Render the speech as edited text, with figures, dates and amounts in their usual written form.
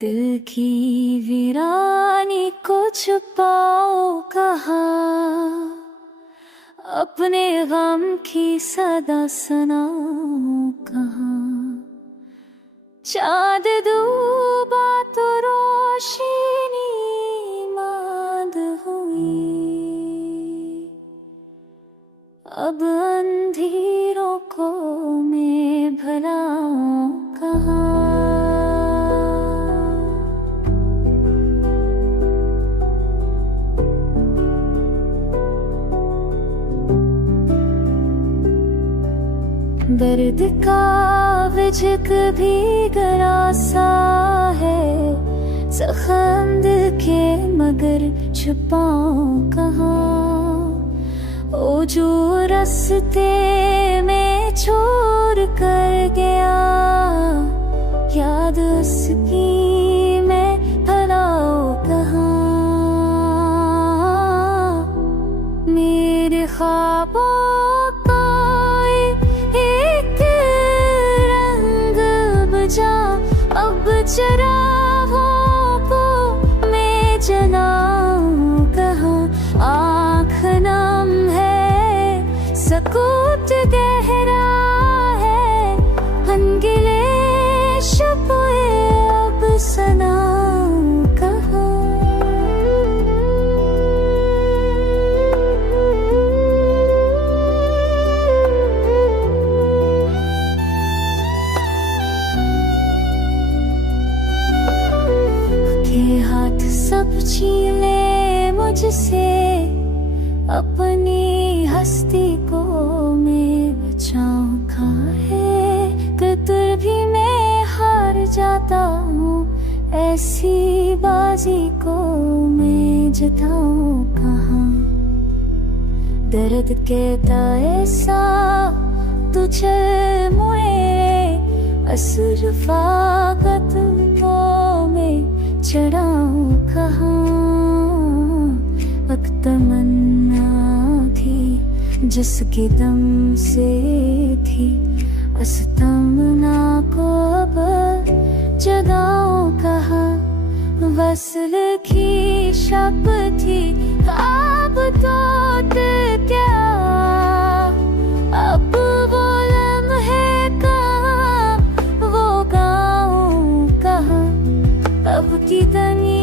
दिल की वीरानी को छुपाओ कहाँ, अपने गम की सदा सुनाओ कहाँ। चाँद डूबा तो रोशनी मांद हुई, अब अंधेरों को मैं भलाऊं कहाँ। दर्द का विजक भी गरासा है, सखंद के मगर छुपाऊं कहाँ। ओ जो रास्ते में छोड़ कर गया, याद उसकी मैं भलाऊं कहाँ। मेरे ख्वाबों अब चरागों को मैं जलाऊं कहाँ। आँख नम है, सकूत गहरा है, अनगिले शब्द अब सुनाऊं कहाँ। हाथ सब छीने मुझसे, अपनी हस्ती को मैं बचाऊं कहाँ है। कतर भी मैं हार जाता हूँ, ऐसी बाजी को मैं जताऊं कहाँ। दर्द कहता ऐसा तुझे मुझे, असर फाकत को मैं चढ़ाऊं कहाँ। वक्त तमन्ना थी जिसकी दम से थी, अस तमन्ना को अब जगाऊं कहाँ। वसल की शब थी अब तो क्या, अब वो लम्हे कहाँ, वो गाऊं कहाँ। अब की दुनिया